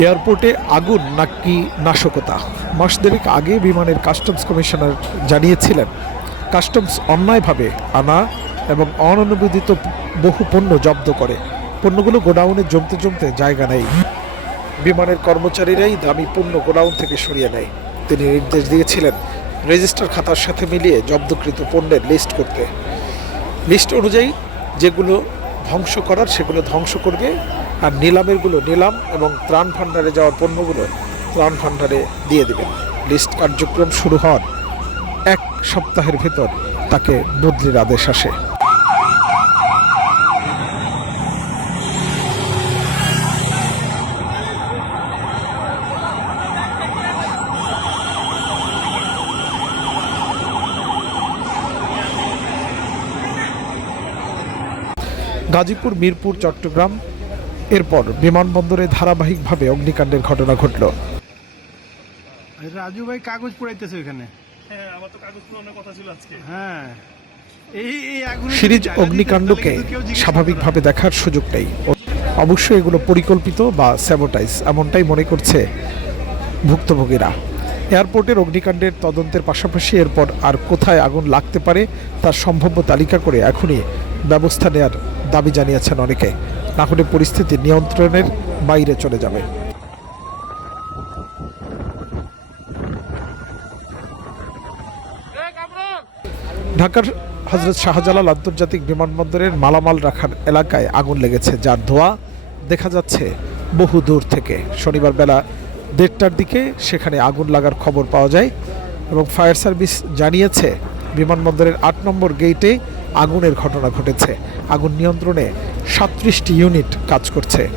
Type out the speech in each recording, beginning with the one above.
এয়ারপোর্টে আগুন নাকি নাশকতা? মাস দেড়েক আগে বিমানের কাস্টমস কমিশনার জানিয়েছিলেন, কাস্টমস অন্যায়ভাবে আনা এবং অননুমোদিত বহু পণ্য জব্দ করে। পণ্যগুলো গোডাউনে জমতে জমতে জায়গা নেই। বিমানের কর্মচারীরাই দামি পণ্য গোডাউন থেকে সরিয়ে নেয়। তিনি নির্দেশ দিয়েছিলেন রেজিস্টার খাতার সাথে মিলিয়ে জব্দকৃত পণ্যের লিস্ট করতে। লিস্ট অনুযায়ী যেগুলো ধ্বংস করার, সেগুলো ধ্বংস করবে। আর নিলামেরগুলো নিলাম এবং ত্রাণ ভাণ্ডারে যাওয়ার পণ্যগুলো ত্রাণ ভাণ্ডারে দিয়ে দেবেন। লিস্ট কার্যক্রম শুরু হওয়ার এক সপ্তাহের ভেতর তাকে বদলির আদেশ আসে। গাজীপুর মিরপুর চট্টগ্রাম এরপর বিমানবন্দরে ধারাবাহিকভাবে অগ্নিকাণ্ডের ঘটনা ঘটল। রাজু ভাই কাগজ পড়াইতেছে ওখানে হ্যাঁ আমার তো কাগজ পুরানোর কথা ছিল আজকে। হ্যাঁ এই এই আগুনে সিরিজ অগ্নিকাণ্ডকে স্বাভাবিকভাবে দেখার সুযোগ নেই। অবশ্যই এগুলো পরিকল্পিত বা স্যাবোটাইজ এমনটাই মনে করছে ভুক্তভোগীরা। এয়ারপোর্টের অগ্নিকাণ্ডের তদন্তের পাশাপাশি এরপর আর কোথায় আগুন লাগতে পারে তার সম্ভাব্য তালিকা করে এখনই ব্যবস্থা নেয়ার দাবি জানিয়েছেন অনেকে। না হলে পরিস্থিতি নিয়ন্ত্রণের বাইরে চলে যাবে। ঢাকার হজরত শাহজালাল আন্তর্জাতিক বিমানবন্দরের মালামাল রাখার এলাকায় আগুন লেগেছে, যার ধোঁয়া দেখা যাচ্ছে বহু দূর থেকে। শনিবার বেলা দেড়টার দিকে সেখানে আগুন লাগার খবর পাওয়া যায় এবং ফায়ার সার্ভিস জানিয়েছে, বিমানবন্দরের আট নম্বর গেটে আগুনের ঘটনা ঘটেছে। আগুন নিয়ন্ত্রণে সাতত্রিশটি ইউনিট কাজ করছে।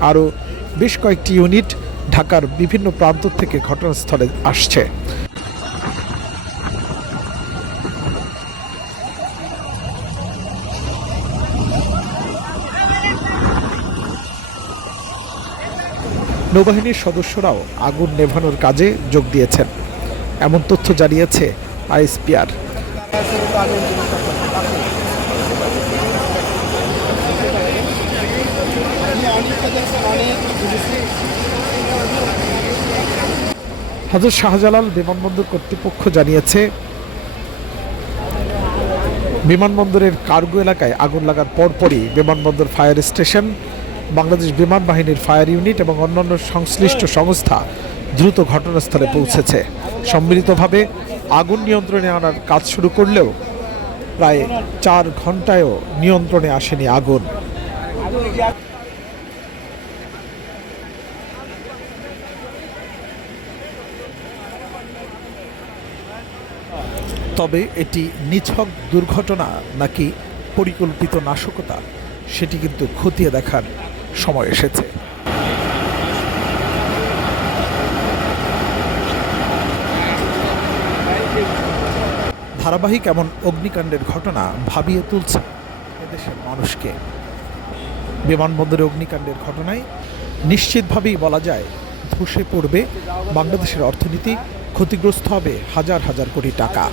আরও বেশ কয়েকটি ইউনিট ঢাকার বিভিন্ন প্রান্ত থেকে ঘটনাস্থলে আসছে। নৌবাহিনীর সদস্যরাও আগুন নেভানোর কাজে যোগ দিয়েছেন। এমন তথ্য জানিয়েছে আইএসপিআর। হজরত শাহজালাল বিমানবন্দর কর্তৃপক্ষ জানিয়েছে, বিমানবন্দরের কার্গো এলাকায় আগুন লাগার পরপরই বিমানবন্দর ফায়ার স্টেশন, বাংলাদেশ বিমান বাহিনীর ফায়ার ইউনিট এবং অন্যান্য সংশ্লিষ্ট সংস্থা দ্রুত ঘটনাস্থলে পৌঁছেছে। সম্মিলিতভাবে আগুন নিয়ন্ত্রণে আনার কাজ শুরু করলেও প্রায় চার ঘন্টায়ও নিয়ন্ত্রণে আসেনি আগুন। তবে এটি নিছক দুর্ঘটনা নাকি পরিকল্পিত নাশকতা, সেটি কিন্তু খতিয়ে দেখার সময় এসেছে। ধারাবাহিক এমন অগ্নিকাণ্ডের ঘটনা ভাবিয়ে তুলছে এদেশের মানুষকে। বিমানবন্দরে অগ্নিকাণ্ডের ঘটনায় নিশ্চিতভাবেই বলা যায়, ধসে পড়বে বাংলাদেশের অর্থনীতি, ক্ষতিগ্রস্ত হবে হাজার হাজার কোটি টাকা।